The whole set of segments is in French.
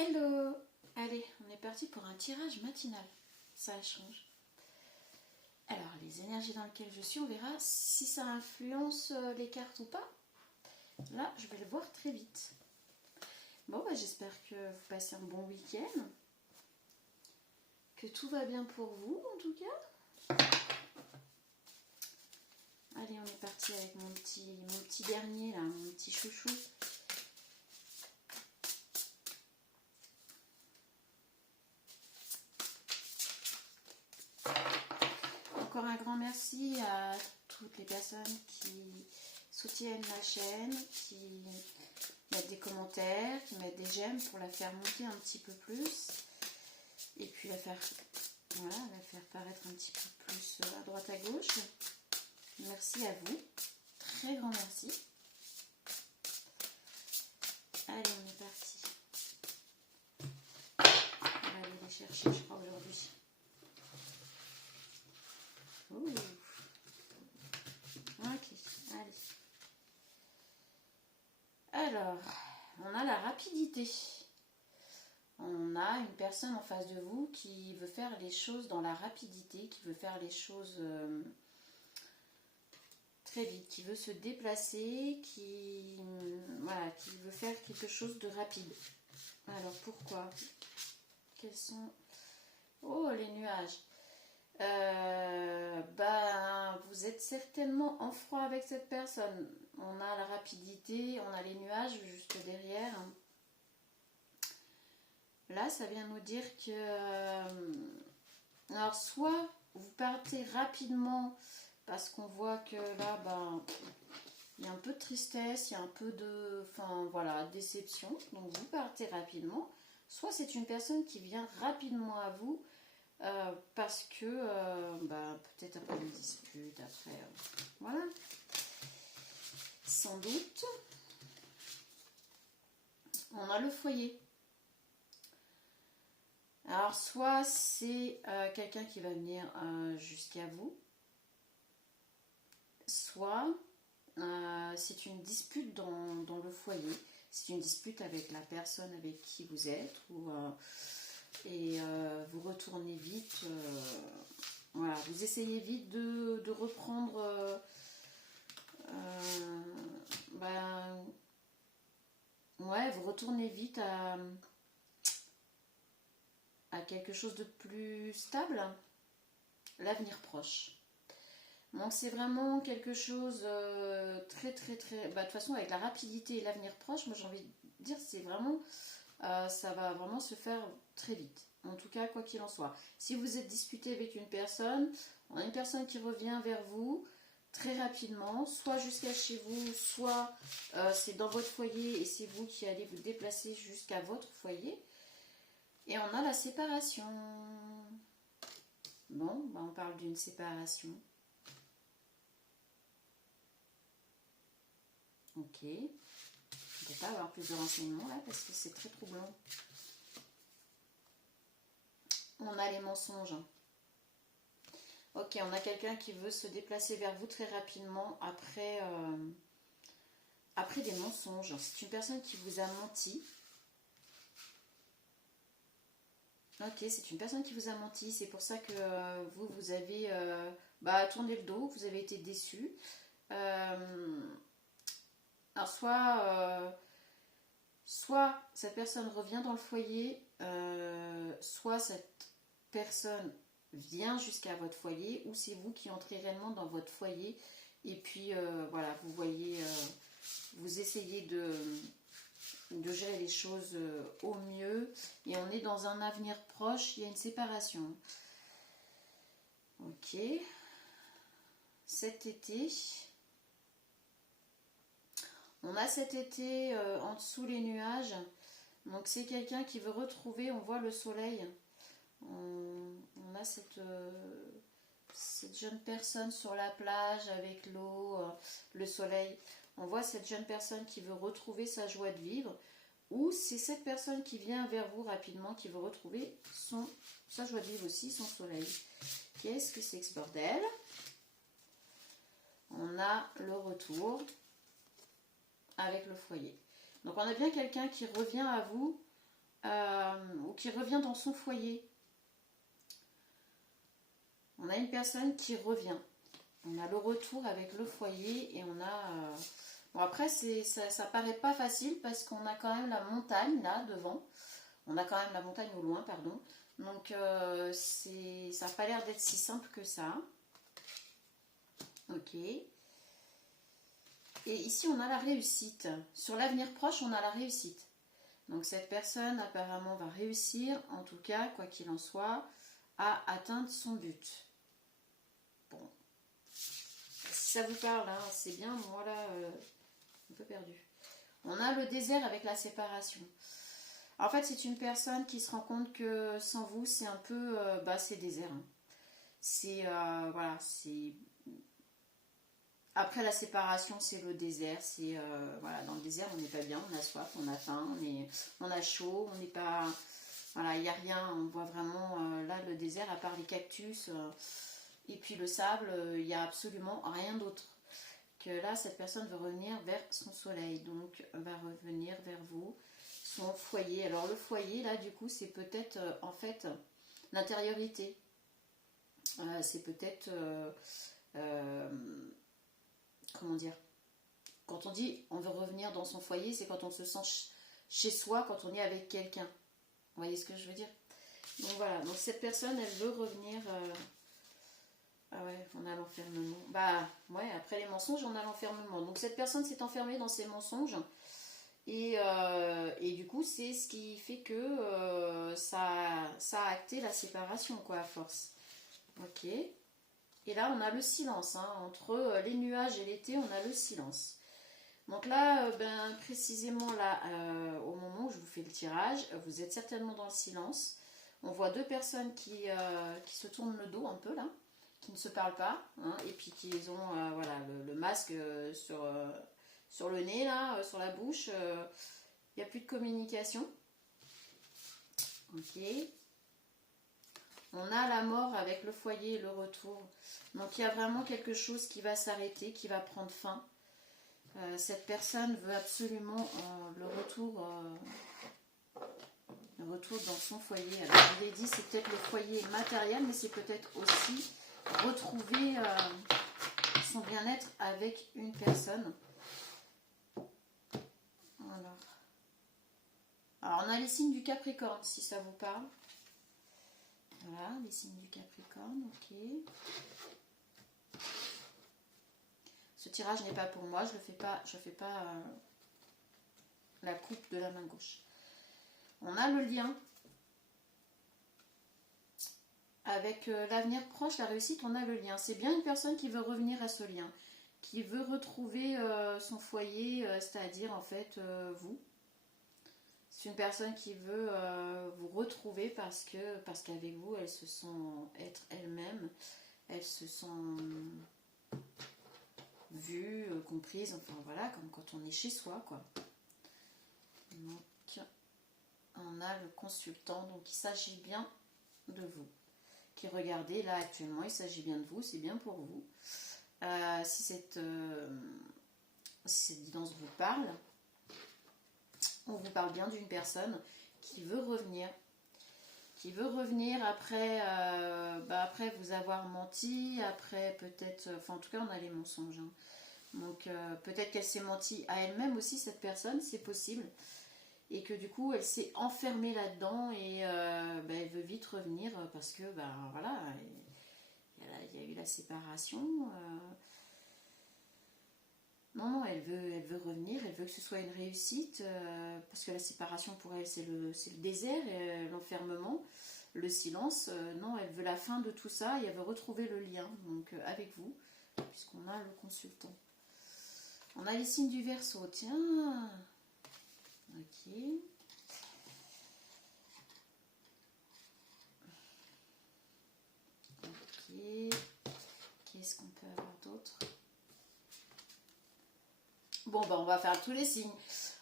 Hello! Allez, on est parti pour un tirage matinal. Ça change. Alors, les énergies dans lesquelles je suis, on verra si ça influence les cartes ou pas. Là, je vais le voir très vite. Bon, bah, j'espère que vous passez un bon week-end. Que tout va bien pour vous, en tout cas. Allez, on est parti avec mon petit dernier, là, mon petit chouchou. Encore un grand merci à toutes les personnes qui soutiennent la chaîne, qui mettent des commentaires, qui mettent des j'aime pour la faire monter un petit peu plus. Et puis la faire paraître un petit peu plus à droite à gauche. Merci à vous. Très grand merci. Allez, on est parti. On va aller les chercher, je crois, aujourd'hui. Ouh. Ok, allez. Alors, on a la rapidité. On a une personne en face de vous qui veut faire les choses dans la rapidité, qui veut faire les choses très vite, qui veut se déplacer, qui veut faire quelque chose de rapide. Alors pourquoi? Quels sont... Oh, les nuages. Vous êtes certainement en froid avec cette personne. On a la rapidité, on a les nuages juste derrière. Là, ça vient nous dire que... alors, soit vous partez rapidement parce qu'on voit que là, il y a un peu de tristesse, il y a un peu de... déception. Donc, vous partez rapidement. Soit c'est une personne qui vient rapidement à vous parce que, peut-être après une dispute, après... voilà. Sans doute. On a le foyer. Alors, soit c'est quelqu'un qui va venir jusqu'à vous, soit c'est une dispute dans le foyer. C'est une dispute avec la personne avec qui vous êtes, et vous retournez vite. Vous essayez vite de reprendre. Vous retournez vite à quelque chose de plus stable, l'avenir proche. Donc c'est vraiment quelque chose très très très... de toute façon avec la rapidité et l'avenir proche, moi j'ai envie de dire c'est vraiment... ça va vraiment se faire très vite. En tout cas, quoi qu'il en soit. Si vous êtes disputé avec une personne, on a une personne qui revient vers vous très rapidement, soit jusqu'à chez vous, soit c'est dans votre foyer et c'est vous qui allez vous déplacer jusqu'à votre foyer. Et on a la séparation. Bon, on parle d'une séparation. Ok. On ne peut pas avoir plus de renseignements là parce que c'est très troublant. On a les mensonges. Ok, on a quelqu'un qui veut se déplacer vers vous très rapidement après des mensonges. C'est une personne qui vous a menti. Ok, c'est une personne qui vous a menti. C'est pour ça que vous avez tourné le dos, vous avez été déçu. Alors soit cette personne revient dans le foyer, soit cette personne vient jusqu'à votre foyer, ou c'est vous qui entrez réellement dans votre foyer et puis vous voyez, vous essayez de gérer les choses au mieux, et on est dans un avenir proche, il y a une séparation. Ok, cet été, on a cet été en dessous les nuages, donc c'est quelqu'un qui veut retrouver, on voit le soleil, on a cette jeune personne sur la plage avec l'eau, le soleil. On voit cette jeune personne qui veut retrouver sa joie de vivre, ou c'est cette personne qui vient vers vous rapidement, qui veut retrouver sa joie de vivre aussi, son soleil. Qu'est-ce que c'est que ce bordel? On a le retour avec le foyer. Donc on a bien quelqu'un qui revient à vous ou qui revient dans son foyer. On a une personne qui revient. On a le retour avec le foyer et on a... Bon après, ça paraît pas facile parce qu'on a quand même la montagne là devant. On a quand même la montagne au loin, pardon. Donc ça n'a pas l'air d'être si simple que ça. Ok. Et ici, on a la réussite. Sur l'avenir proche, on a la réussite. Donc cette personne apparemment va réussir, en tout cas, quoi qu'il en soit, à atteindre son but. Bon. Si ça vous parle, hein, c'est bien. Moi là, un peu perdu. On a le désert avec la séparation. En fait, c'est une personne qui se rend compte que sans vous, c'est un peu... c'est désert. Hein. C'est... voilà, c'est... Après la séparation, c'est le désert. C'est... voilà, dans le désert, on n'est pas bien, on a soif, on a faim, on a chaud, on n'est pas... Voilà, il n'y a rien. On voit vraiment, là, le désert, à part les cactus et puis le sable, il n'y a absolument rien d'autre. Que là, cette personne veut revenir vers son soleil. Donc, va revenir vers vous. Son foyer. Alors le foyer là du coup c'est peut-être en fait l'intériorité. C'est peut-être comment dire, quand on dit on veut revenir dans son foyer, c'est quand on se sent chez soi, quand on est avec quelqu'un. Vous voyez ce que je veux dire? Donc voilà, donc cette personne elle veut revenir ah ouais, on a l'enfermement. Bah ouais, après les mensonges on a l'enfermement. Donc cette personne s'est enfermée dans ses mensonges. Et du coup, c'est ce qui fait que ça a acté la séparation, quoi, à force. Ok. Et là, on a le silence. Hein. Entre les nuages et l'été, on a le silence. Donc là, précisément là, au moment où je vous fais le tirage, vous êtes certainement dans le silence. On voit deux personnes qui se tournent le dos un peu, là, qui ne se parlent pas, hein, et puis qui ont voilà, le masque sur le nez, là, sur la bouche. Il n'y a plus de communication. Ok. On a la mort avec le foyer et le retour. Donc il y a vraiment quelque chose qui va s'arrêter, qui va prendre fin. Cette personne veut absolument le retour dans son foyer. Alors je vous l'ai dit, c'est peut-être le foyer matériel, mais c'est peut-être aussi retrouver son bien-être avec une personne. Alors on a les signes du Capricorne, si ça vous parle. Voilà, les signes du Capricorne, ok. Ce tirage n'est pas pour moi, je fais pas la coupe de la main gauche. On a le lien avec l'avenir proche, la réussite, on a le lien. C'est bien une personne qui veut revenir à ce lien, qui veut retrouver son foyer, c'est-à-dire en fait vous. C'est une personne qui veut vous retrouver parce qu'avec vous, elle se sent être elle-même, elle se sent vue, comprise, enfin voilà, comme quand on est chez soi, quoi. Donc, on a le consultant, donc il s'agit bien de vous. Qui regardez là actuellement, il s'agit bien de vous, c'est bien pour vous. Si cette guidance vous parle, on vous parle bien d'une personne qui veut revenir après, après vous avoir menti, après peut-être, enfin en tout cas on a les mensonges. Hein. Donc peut-être qu'elle s'est menti à elle-même aussi, cette personne, c'est possible. Et que du coup elle s'est enfermée là-dedans et elle veut vite revenir parce que voilà, il y a eu la séparation. Non, elle veut revenir, elle veut que ce soit une réussite, parce que la séparation pour elle c'est le désert, l'enfermement, le silence. Non, elle veut la fin de tout ça et elle veut retrouver le lien, donc avec vous, puisqu'on a le consultant. On a les signes du Verseau, tiens. Ok. Ok. Qu'est-ce qu'on peut avoir d'autre ? Bon, on va faire tous les signes.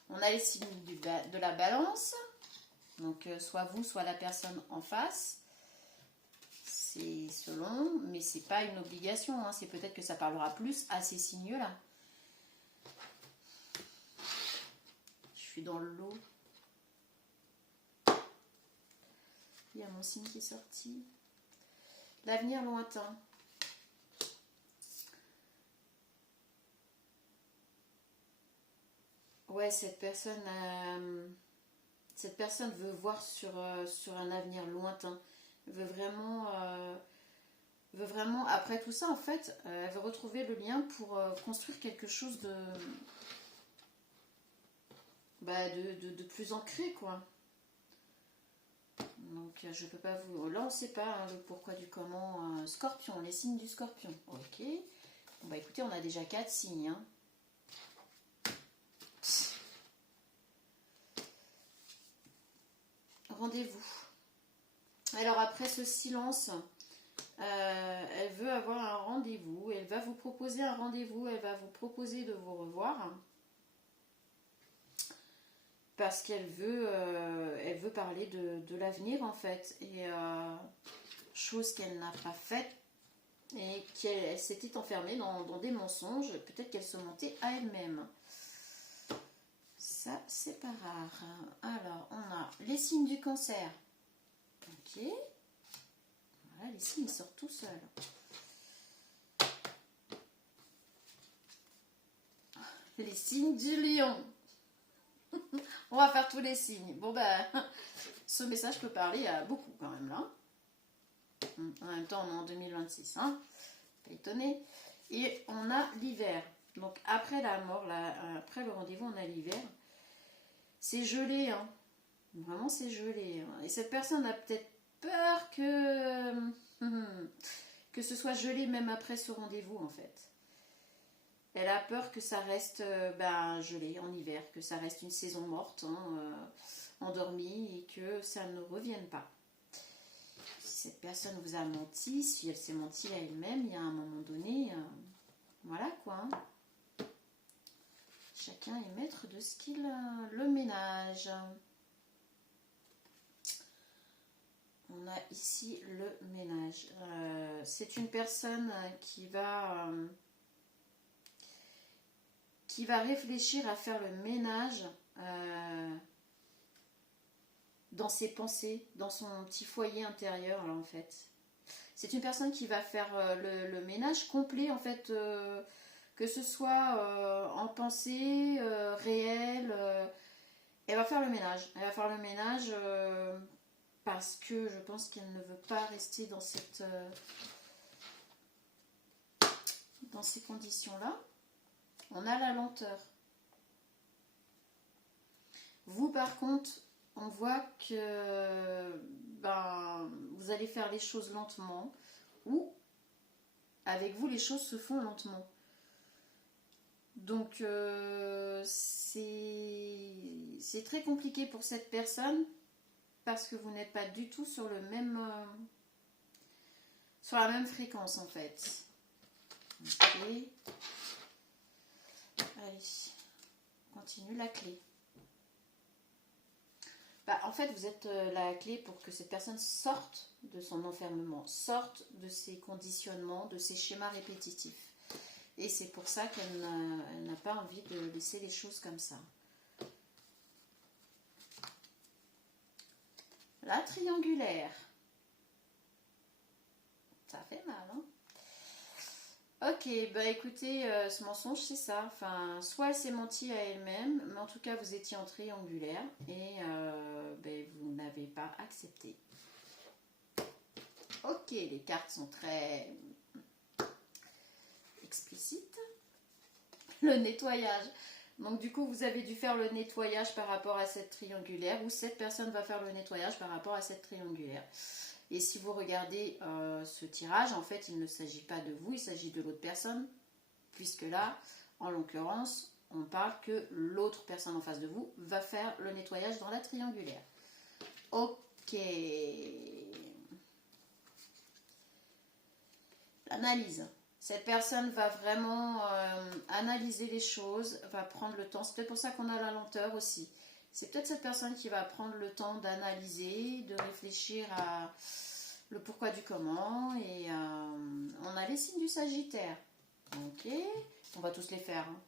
On a les signes de la balance. Donc, soit vous, soit la personne en face. C'est selon, mais c'est pas une obligation. Hein. C'est peut-être que ça parlera plus à ces signes-là. Je suis dans le lot. Il y a mon signe qui est sorti. L'avenir lointain. Ouais, cette personne veut voir sur un avenir lointain. Veut vraiment, après tout ça, en fait, elle veut retrouver le lien pour construire quelque chose de plus ancré, quoi. Donc, je peux pas vous... Là, on sait pas hein, le pourquoi du comment. Scorpion, les signes du scorpion. Ok. Bon, bah écoutez, on a déjà 4 signes, hein. Rendez-vous. Alors après ce silence, elle veut avoir un rendez-vous, elle va vous proposer un rendez-vous, elle va vous proposer de vous revoir parce qu'elle veut parler de l'avenir en fait, et chose qu'elle n'a pas faite et qu'elle s'était enfermée dans des mensonges, peut-être qu'elle se mentait à elle-même. Ça, c'est pas rare. Alors, on a les signes du cancer. Ok. Voilà, les signes, ils sortent tout seuls. Les signes du lion. On va faire tous les signes. Bon, ben, ce message peut parler à beaucoup quand même, là. En même temps, on est en 2026, hein. Pas étonné. Et on a l'hiver. Donc, après la mort, là, après le rendez-vous, on a l'hiver. C'est gelé, hein. Vraiment, c'est gelé. Hein. Et cette personne a peut-être peur que ce soit gelé même après ce rendez-vous, en fait. Elle a peur que ça reste gelé en hiver, que ça reste une saison morte, hein, endormie, et que ça ne revienne pas. Si cette personne vous a menti, si elle s'est menti à elle-même, il y a un moment donné, voilà quoi. Hein. Chacun est maître de ce qu'il le ménage. On a ici le ménage. C'est une personne qui va réfléchir à faire le ménage dans ses pensées, dans son petit foyer intérieur, là, en fait. C'est une personne qui va faire le ménage complet, en fait, que ce soit en pensée, réel. Elle va faire le ménage. Elle va faire le ménage parce que je pense qu'elle ne veut pas rester dans ces conditions-là. On a la lenteur. Vous, par contre, on voit que vous allez faire les choses lentement, ou avec vous, les choses se font lentement. Donc, c'est très compliqué pour cette personne parce que vous n'êtes pas du tout sur la même fréquence, en fait. Ok. Allez, on continue la clé. En fait, vous êtes la clé pour que cette personne sorte de son enfermement, sorte de ses conditionnements, de ses schémas répétitifs. Et c'est pour ça qu'elle n'a pas envie de laisser les choses comme ça. La triangulaire. Ça fait mal, hein? Ok, écoutez, ce mensonge, c'est ça. Enfin, soit elle s'est menti à elle-même, mais en tout cas, vous étiez en triangulaire et vous n'avez pas accepté. Ok, les cartes sont très explicites. Le nettoyage. Donc, du coup, vous avez dû faire le nettoyage par rapport à cette triangulaire, ou cette personne va faire le nettoyage par rapport à cette triangulaire. Et si vous regardez ce tirage, en fait, il ne s'agit pas de vous, il s'agit de l'autre personne. Puisque là, en l'occurrence, on parle que l'autre personne en face de vous va faire le nettoyage dans la triangulaire. Ok. L'analyse. Cette personne va vraiment analyser les choses, va prendre le temps. C'est peut-être pour ça qu'on a la lenteur aussi. C'est peut-être cette personne qui va prendre le temps d'analyser, de réfléchir à le pourquoi du comment. Et on a les signes du Sagittaire. Ok, on va tous les faire. Hein.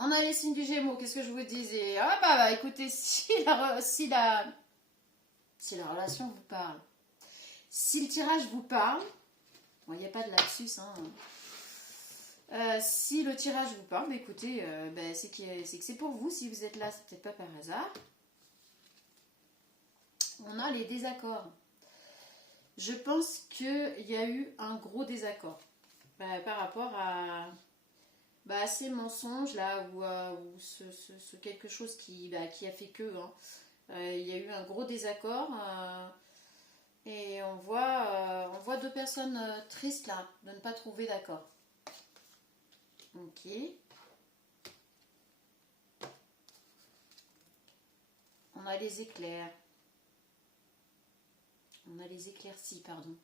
On a les signes du Gémeaux, qu'est-ce que je vous disais? Ah bah écoutez, si la relation vous parle, si le tirage vous parle, bon, il n'y a pas de lapsus, hein. Si le tirage vous parle, bah, écoutez, c'est que c'est pour vous. Si vous êtes là, c'est peut-être pas par hasard. On a les désaccords. Je pense qu'il y a eu un gros désaccord par rapport à ces mensonges là ou ce quelque chose qui a fait que hein. Il y a eu un gros désaccord et on voit deux personnes tristes là de ne pas trouver d'accord. Ok. On a les éclairs. On a les éclaircies, pardon.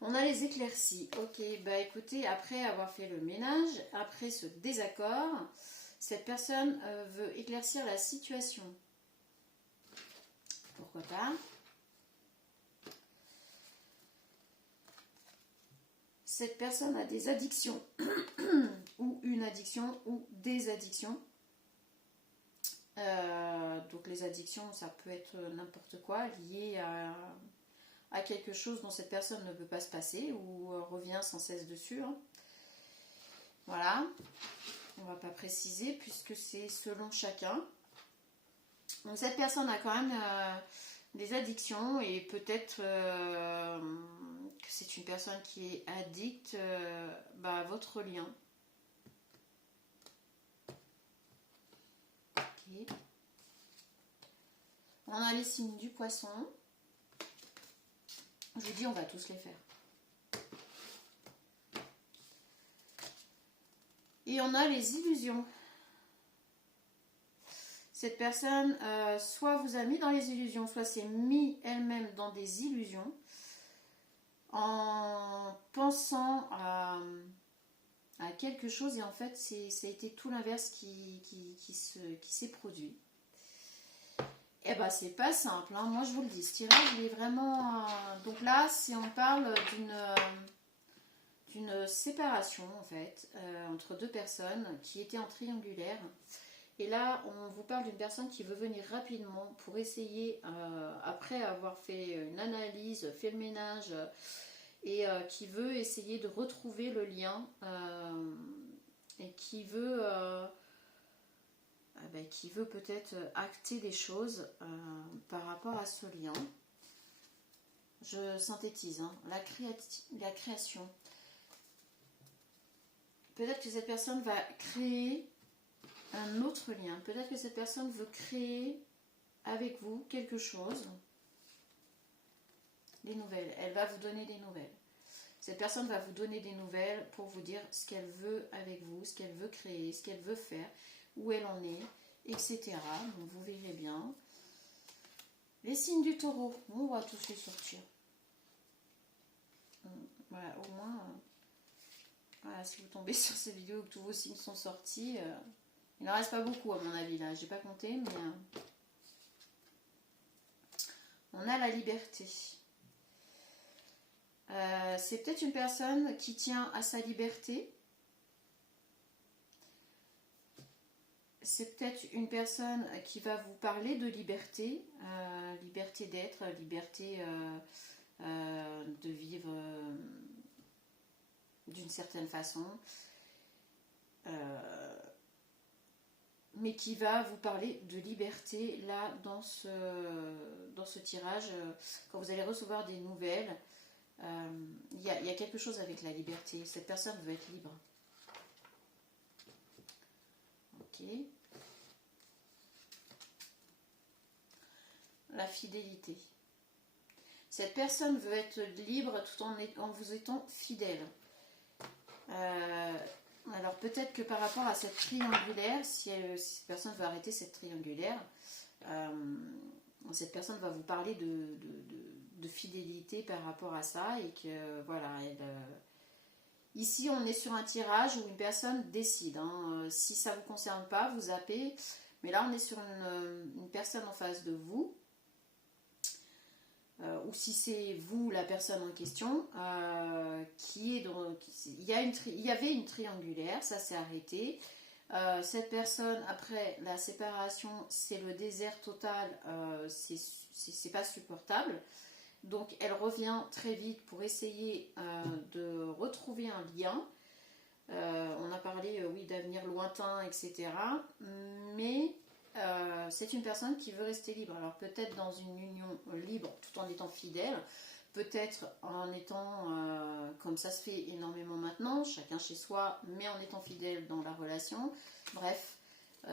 On a les éclaircies. Ok, bah écoutez, après avoir fait le ménage, après ce désaccord, cette personne veut éclaircir la situation. Pourquoi pas? Cette personne a des addictions, ou une addiction, ou des addictions. Donc les addictions, ça peut être n'importe quoi, lié à quelque chose dont cette personne ne peut pas se passer, ou revient sans cesse dessus. Hein. Voilà. On ne va pas préciser, puisque c'est selon chacun. Donc cette personne a quand même des addictions, et peut-être que c'est une personne qui est addicte à votre lien. Ok. On a les signes du poisson. Je vous dis, on va tous les faire. Et on a les illusions. Cette personne, soit vous a mis dans les illusions, soit s'est mis elle-même dans des illusions, en pensant à quelque chose, et en fait, ça a été tout l'inverse qui s'est produit. Eh ben, c'est pas simple, hein. Moi je vous le dis, ce tirage il est vraiment... Donc là, si on parle d'une séparation en fait, entre deux personnes qui étaient en triangulaire. Et là, on vous parle d'une personne qui veut venir rapidement pour essayer, après avoir fait une analyse, fait le ménage, et qui veut essayer de retrouver le lien, et qui veut peut-être acter des choses par rapport à ce lien. Je synthétise, hein, la création. Peut-être que cette personne va créer un autre lien. Peut-être que cette personne veut créer avec vous quelque chose. Des nouvelles. Elle va vous donner des nouvelles. Cette personne va vous donner des nouvelles pour vous dire ce qu'elle veut avec vous, ce qu'elle veut créer, ce qu'elle veut faire, où elle en est, etc. Donc vous verrez bien. Les signes du taureau. On va tous les sortir. Voilà, au moins... Voilà, si vous tombez sur cette vidéo que tous vos signes sont sortis... il n'en reste pas beaucoup à mon avis là, j'ai pas compté, mais on a la liberté. C'est peut-être une personne qui tient à sa liberté. C'est peut-être une personne qui va vous parler de liberté, liberté d'être, liberté de vivre d'une certaine façon. Mais qui va vous parler de liberté là dans ce tirage. Quand vous allez recevoir des nouvelles, il y a quelque chose avec la liberté. Cette personne veut être libre. Ok. La fidélité. Cette personne veut être libre tout en vous étant fidèle. Alors peut-être que par rapport à cette triangulaire, si cette personne veut arrêter cette triangulaire, cette personne va vous parler de fidélité par rapport à ça, et que voilà, ici on est sur un tirage où une personne décide, hein. Si ça ne vous concerne pas, vous zappez, mais là on est sur une personne en face de vous, ou si c'est vous la personne en question, il y avait une triangulaire, ça s'est arrêté. Cette personne, après la séparation, c'est le désert total, c'est pas supportable. Donc elle revient très vite pour essayer de retrouver un lien. On a parlé, oui, d'avenir lointain, etc. Mais c'est une personne qui veut rester libre. Alors peut-être dans une union libre tout en étant fidèle, peut-être en étant, comme ça se fait énormément maintenant, chacun chez soi, mais en étant fidèle dans la relation. Bref,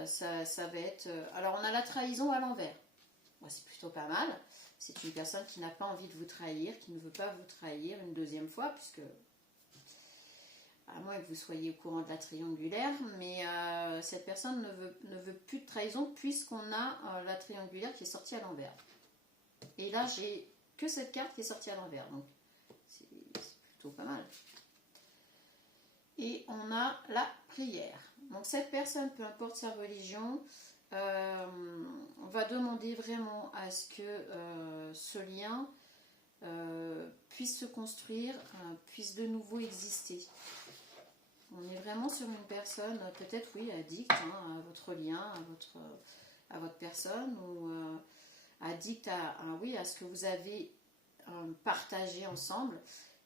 ça va être... alors on a la trahison à l'envers. Bon, c'est plutôt pas mal. C'est une personne qui n'a pas envie de vous trahir, qui ne veut pas vous trahir une deuxième fois, puisque... à moins que vous soyez au courant de la triangulaire, mais cette personne ne veut plus de trahison puisqu'on a la triangulaire qui est sortie à l'envers. Et là, j'ai que cette carte qui est sortie à l'envers, donc c'est plutôt pas mal. Et on a la prière. Donc cette personne, peu importe sa religion, va demander vraiment à ce que ce lien puisse se construire, puisse de nouveau exister. On est vraiment sur une personne, peut-être, oui, addict à votre lien, à votre personne, ou addict oui, à ce que vous avez partagé ensemble,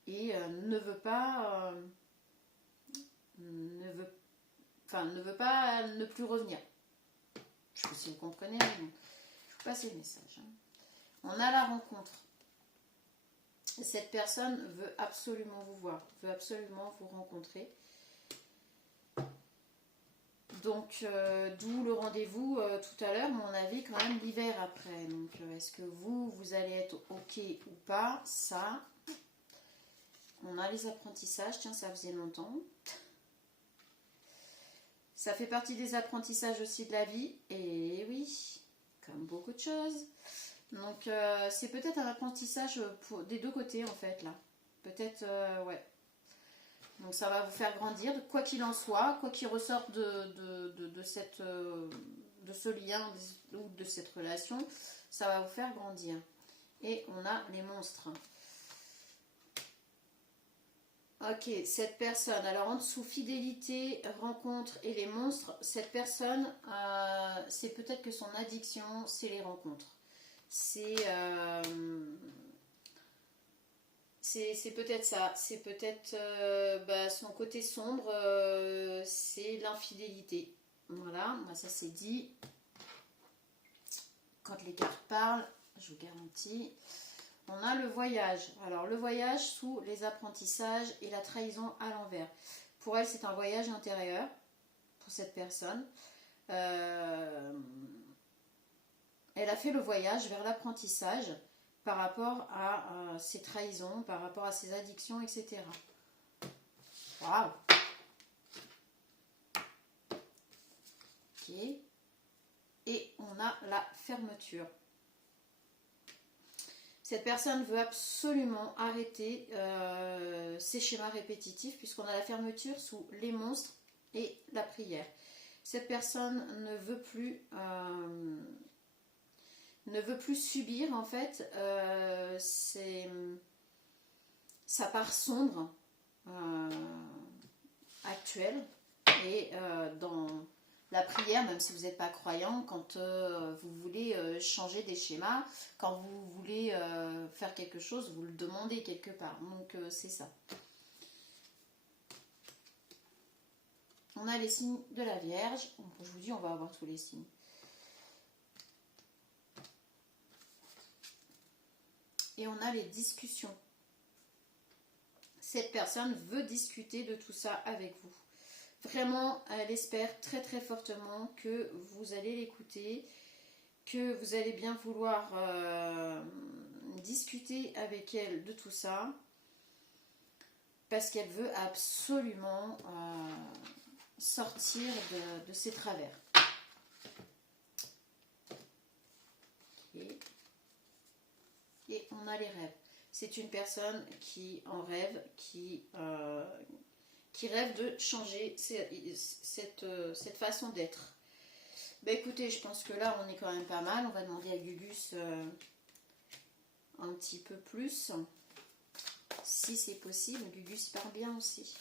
et ne veut pas ne plus revenir. Je sais pas si vous comprenez, mais bon, je vous passe le message. On a la rencontre. Cette personne veut absolument vous voir, veut absolument vous rencontrer. Donc, d'où le rendez-vous tout à l'heure, mais on avait quand même l'hiver après. Donc, est-ce que vous allez être OK ou pas? Ça, on a les apprentissages. Tiens, ça faisait longtemps. Ça fait partie des apprentissages aussi de la vie. Et oui, comme beaucoup de choses. Donc, c'est peut-être un apprentissage des deux côtés, en fait, là. Peut-être, ouais. Donc ça va vous faire grandir, quoi qu'il en soit, quoi qu'il ressorte de ce lien ou de cette relation, ça va vous faire grandir. Et on a les monstres. Ok, cette personne, alors en dessous, fidélité, rencontre et les monstres, cette personne, c'est peut-être que son addiction, c'est les rencontres. C'est peut-être ça, c'est peut-être son côté sombre, c'est l'infidélité. Voilà, ça c'est dit. Quand les cartes parlent, je vous garantis. On a le voyage. Alors le voyage sous les apprentissages et la trahison à l'envers. Pour elle, c'est un voyage intérieur, pour cette personne. Elle a fait le voyage vers l'apprentissage par rapport à ses trahisons, par rapport à ses addictions, etc. Waouh! Ok. Et on a la fermeture. Cette personne veut absolument arrêter ces schémas répétitifs puisqu'on a la fermeture sous les monstres et la prière. Cette personne ne veut plus subir en fait sa part sombre actuelle et dans la prière, même si vous n'êtes pas croyant, quand vous voulez changer des schémas, quand vous voulez faire quelque chose, vous le demandez quelque part. Donc c'est ça. On a les signes de la Vierge. Je vous dis, on va avoir tous les signes. Et on a les discussions. Cette personne veut discuter de tout ça avec vous. Vraiment, elle espère très très fortement que vous allez l'écouter, que vous allez bien vouloir discuter avec elle de tout ça, parce qu'elle veut absolument sortir de ses travers. Okay. Et on a les rêves. C'est une personne qui en rêve, qui rêve de changer cette façon d'être. Écoutez, je pense que là, on est quand même pas mal. On va demander à Gugus un petit peu plus. Si c'est possible. Gugus parle bien aussi.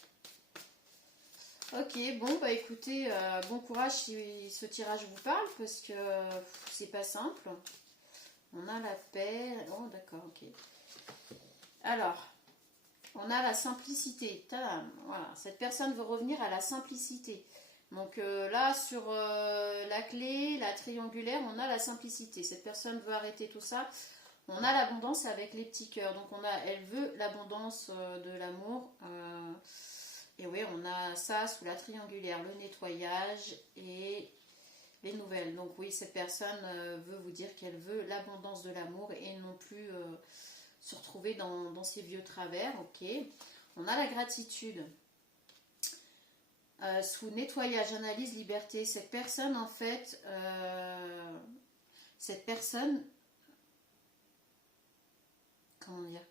Ok, bon, bah écoutez, bon courage si ce tirage vous parle, parce que c'est pas simple. On a la paix. Oh, d'accord, ok. Alors, on a la simplicité. Tadam, voilà, cette personne veut revenir à la simplicité. Donc là, sur la clé, la triangulaire, on a la simplicité. Cette personne veut arrêter tout ça. On a l'abondance avec les petits cœurs. Donc elle veut l'abondance de l'amour. Et oui, on a ça sous la triangulaire, le nettoyage et les nouvelles. Donc oui, cette personne veut vous dire qu'elle veut l'abondance de l'amour et non plus se retrouver dans ses vieux travers. Ok. On a la gratitude. Sous nettoyage, analyse, liberté. Cette personne, en fait, comment dire?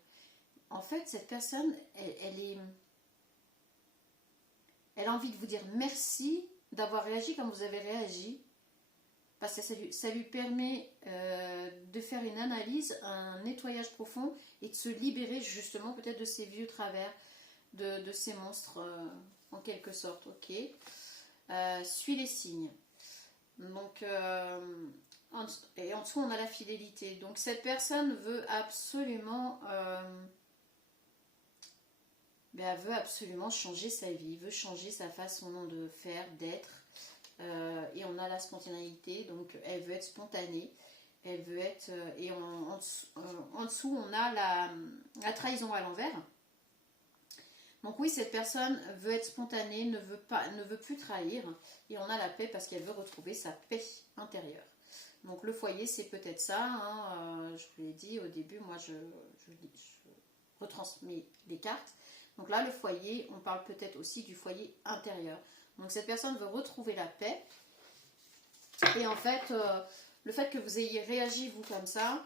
En fait, cette personne, elle a envie de vous dire merci d'avoir réagi comme vous avez réagi. Parce que ça lui permet de faire une analyse, un nettoyage profond et de se libérer justement peut-être de ces vieux travers, de ces monstres en quelque sorte. Ok. Suis les signes. Donc, et en dessous, on a la fidélité. Donc, cette personne veut absolument, elle veut absolument changer sa vie, veut changer sa façon de faire, d'être. Et on a la spontanéité, donc elle veut être spontanée, elle veut être et en dessous on a la trahison à l'envers. Donc oui, cette personne veut être spontanée, ne veut plus trahir, et on a la paix parce qu'elle veut retrouver sa paix intérieure. Donc le foyer, c'est peut-être ça, hein, je vous l'ai dit au début, moi je retransmets les cartes. Donc là, le foyer, on parle peut-être aussi du foyer intérieur. Donc cette personne veut retrouver la paix. Et en fait, le fait que vous ayez réagi, vous, comme ça,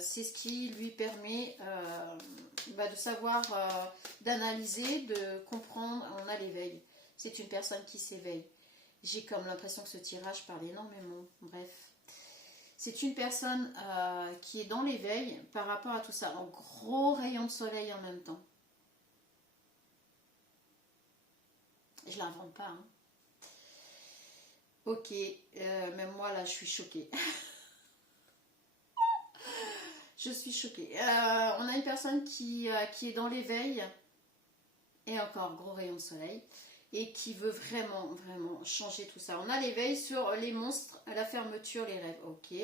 c'est ce qui lui permet de savoir, d'analyser, de comprendre. On a l'éveil. C'est une personne qui s'éveille. J'ai comme l'impression que ce tirage parle énormément. Bref. C'est une personne qui est dans l'éveil par rapport à tout ça. En gros rayon de soleil en même temps. Je ne l'invente pas. Hein. Ok, même moi là je suis choquée. Je suis choquée. On a une personne qui est dans l'éveil, et encore gros rayon de soleil, et qui veut vraiment, vraiment changer tout ça. On a l'éveil sur les monstres, la fermeture, les rêves. Ok,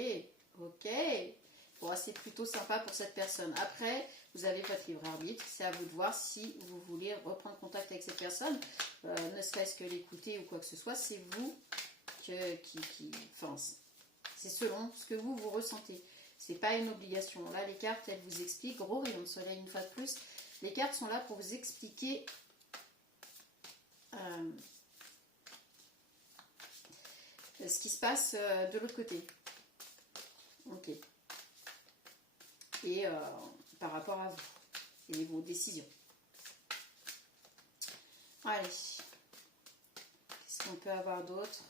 ok. Bon, c'est plutôt sympa pour cette personne. Après, vous avez votre libre arbitre. C'est à vous de voir si vous voulez reprendre contact avec cette personne, ne serait-ce que l'écouter ou quoi que ce soit. C'est vous enfin, c'est selon ce que vous ressentez. C'est pas une obligation. Là, les cartes, elles vous expliquent. Gros rayon de soleil, une fois de plus. Les cartes sont là pour vous expliquer ce qui se passe de l'autre côté. Ok. Et par rapport à vous et vos décisions. Allez. Qu'est-ce qu'on peut avoir d'autre?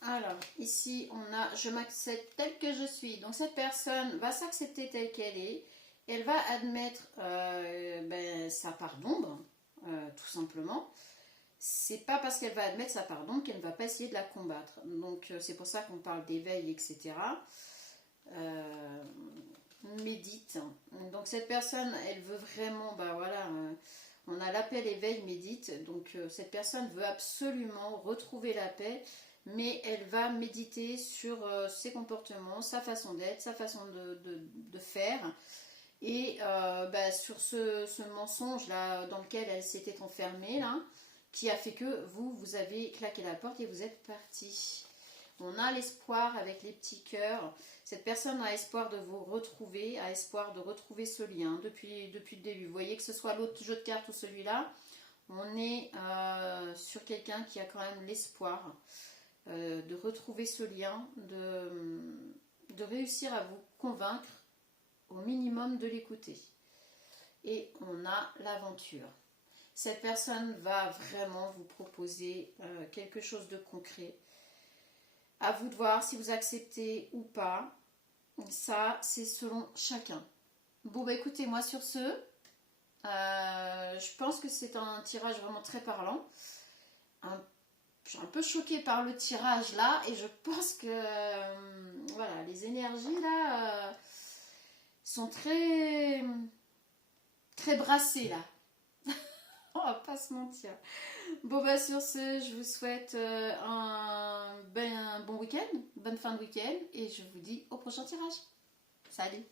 Alors, ici, on a « Je m'accepte telle que je suis ». Donc, cette personne va s'accepter telle qu'elle est. Elle va admettre sa part d'ombre, tout simplement. C'est pas parce qu'elle va admettre sa part d'ombre qu'elle ne va pas essayer de la combattre. Donc, c'est pour ça qu'on parle d'éveil, etc. Médite. Donc, cette personne, elle veut vraiment, on a l'appel éveil, médite. Donc, cette personne veut absolument retrouver la paix. Mais elle va méditer sur ses comportements, sa façon d'être, sa façon de faire. Et sur ce mensonge là dans lequel elle s'était enfermée, là, qui a fait que vous avez claqué la porte et vous êtes parti. On a l'espoir avec les petits cœurs. Cette personne a espoir de vous retrouver, a espoir de retrouver ce lien depuis le début. Vous voyez que ce soit l'autre jeu de cartes ou celui-là, on est sur quelqu'un qui a quand même l'espoir de retrouver ce lien, de réussir à vous convaincre au minimum de l'écouter. Et on a l'aventure. Cette personne va vraiment vous proposer quelque chose de concret. À vous de voir si vous acceptez ou pas. Ça, c'est selon chacun. Bon, bah écoutez, moi sur ce, je pense que c'est un tirage vraiment très parlant. Je suis un peu choquée par le tirage là et je pense que voilà, les énergies là sont très brassées là. On va pas se mentir. Bon bah sur ce, je vous souhaite un bon week-end, bonne fin de week-end et je vous dis au prochain tirage. Salut!